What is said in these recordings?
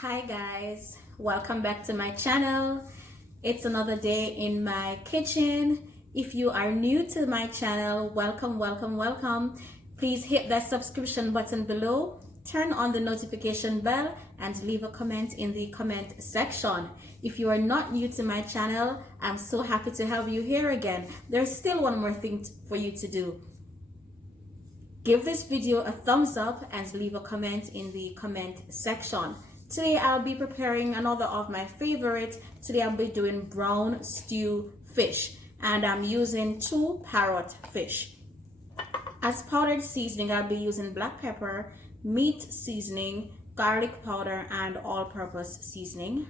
Hi guys, welcome back to my channel. It's another day in my kitchen. If you are new to my channel, welcome. Please hit that subscription button below, turn on the notification bell, and leave a comment in the comment section. If you are not new to my channel, I'm so happy to have you here again. There's still one more thing for you to do. Give this video a thumbs up and leave a comment in the comment section. Today I'll be preparing another of my favorites. Today I'll be doing brown stew fish, and I'm using 2 parrot fish. As powdered seasoning, I'll be using black pepper, meat seasoning, garlic powder, and all-purpose seasoning.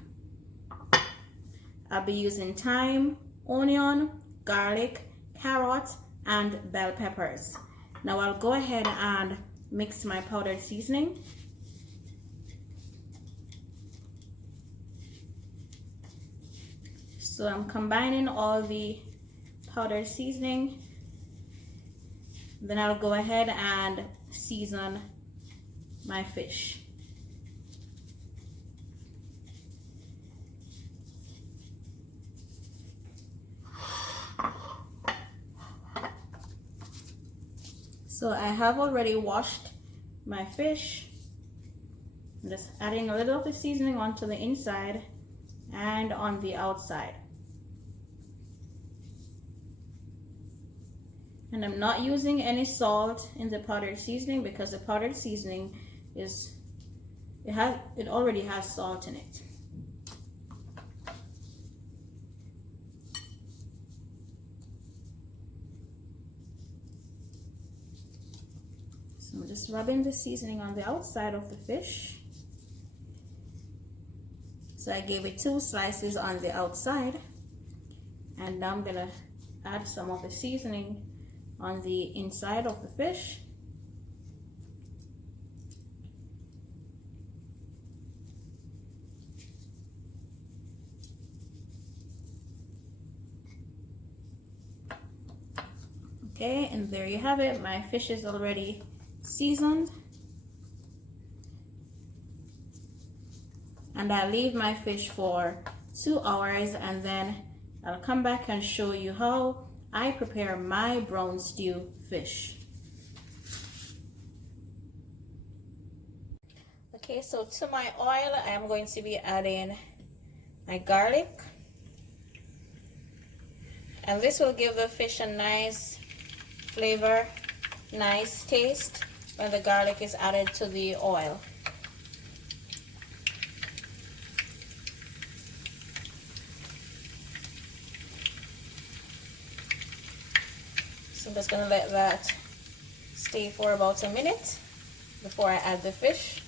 I'll be using thyme, onion, garlic, carrot, and bell peppers. Now I'll go ahead and mix my powdered seasoning. So I'm combining all the powdered seasoning. Then I'll go ahead and season my fish. So I have already washed my fish. I'm just adding a little of the seasoning onto the inside and on the outside. And I'm not using any salt in the powdered seasoning because the powdered seasoning it already has salt in it. So I'm just rubbing the seasoning on the outside of the fish. So I gave it 2 slices on the outside, and now I'm gonna add some of the seasoning on the inside of the fish. Okay, and there you have it. My fish is already seasoned. And I'll leave my fish for 2 hours, and then I'll come back and show you how I prepare my brown stew fish. Okay, so to my oil, I'm going to be adding my garlic. And this will give the fish a nice flavor, nice taste when the garlic is added to the oil. So I'm just going to let that stay for about a minute before I add the fish.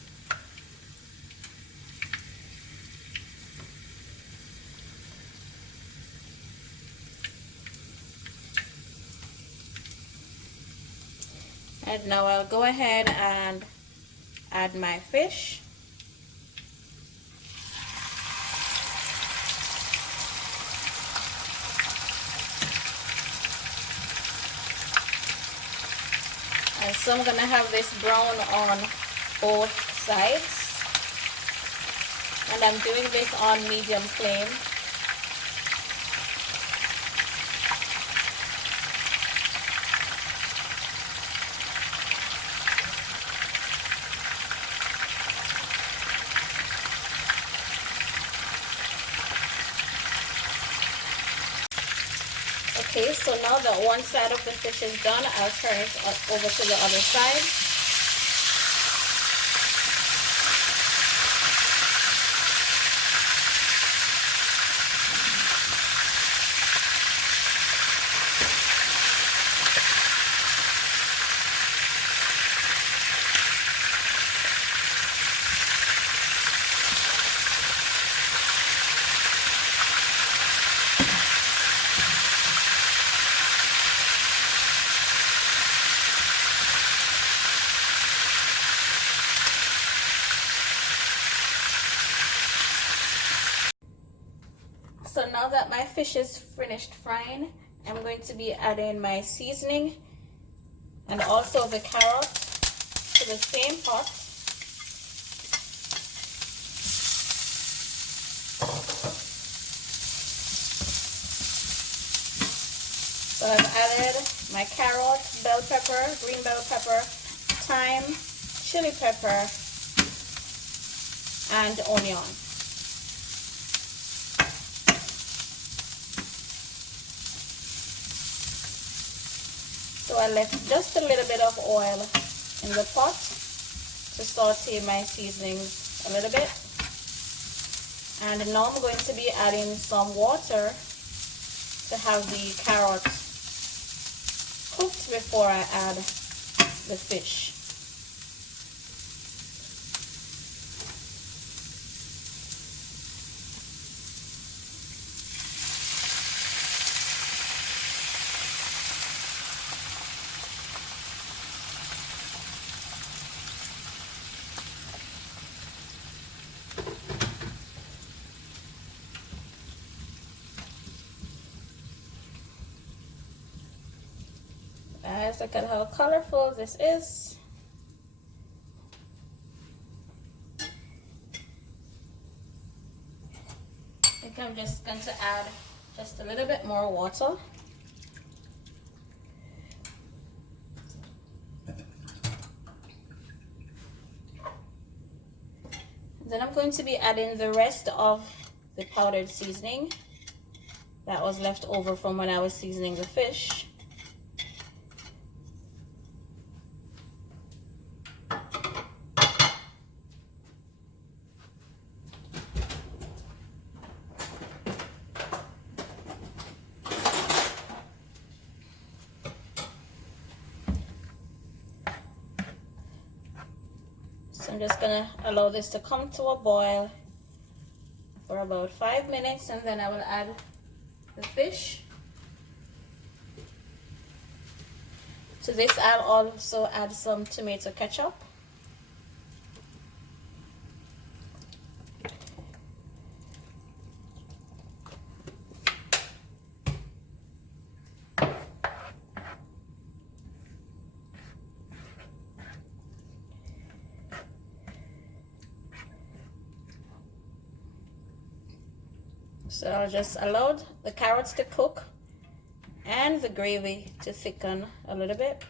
And now I'll go ahead and add my fish. And so I'm gonna have this brown on both sides, and I'm doing this on medium flame. Okay, so now that one side of the fish is done, I'll turn it over to the other side. So now that my fish is finished frying, I'm going to be adding my seasoning and also the carrot to the same pot. So I've added my carrot, bell pepper, green bell pepper, thyme, chili pepper, and onion. So I left just a little bit of oil in the pot to saute my seasonings a little bit. And now I'm going to be adding some water to have the carrot cooked before I add the fish. Guys, look at how colorful this is. I think I'm just going to add just a little bit more water. Then I'm going to be adding the rest of the powdered seasoning that was left over from when I was seasoning the fish. So I'm just gonna allow this to come to a boil for about 5 minutes, and then I will add the fish. To this I'll also add some tomato ketchup. So I'll just allow the carrots to cook and the gravy to thicken a little bit.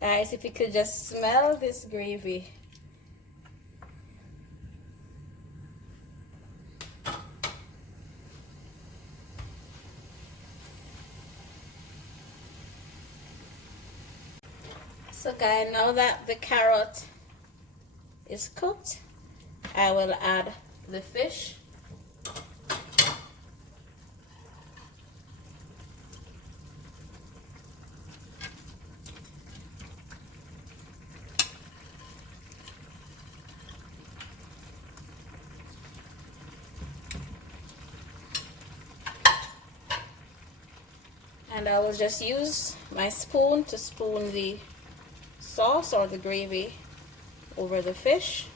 Guys, if you could just smell this gravy. So guys, now that the carrot is cooked, I will add the fish. And I will just use my spoon to spoon the sauce or the gravy over the fish.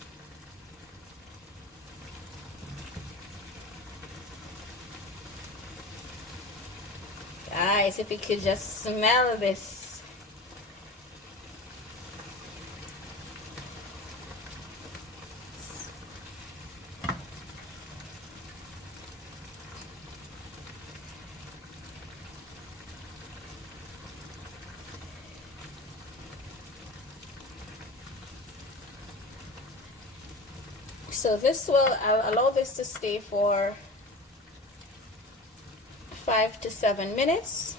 Guys, if you could just smell this. So this will, I'll allow this to stay for 5 to 7 minutes.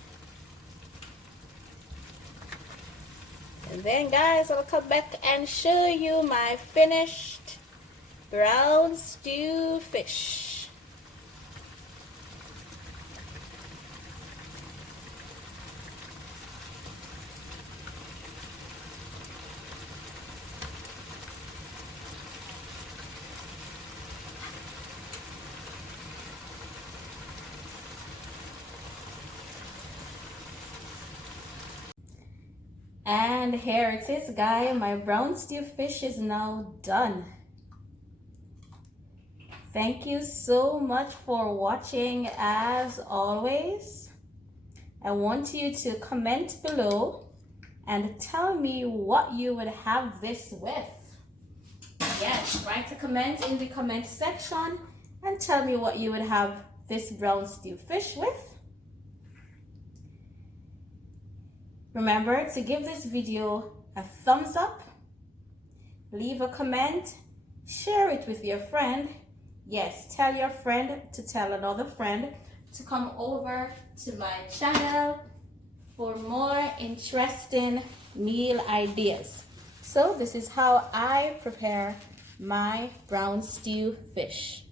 And then guys, I'll come back and show you my finished brown stew fish. And here it is, guys. My brown stew fish is now done. Thank you so much for watching. As always, I want you to comment below and tell me what you would have this with. Yes, write a comment in the comment section and tell me what you would have this brown stew fish with. Remember to give this video a thumbs up, leave a comment, share it with your friend. Yes, tell your friend to tell another friend to come over to my channel for more interesting meal ideas. So this is how I prepare my brown stew fish.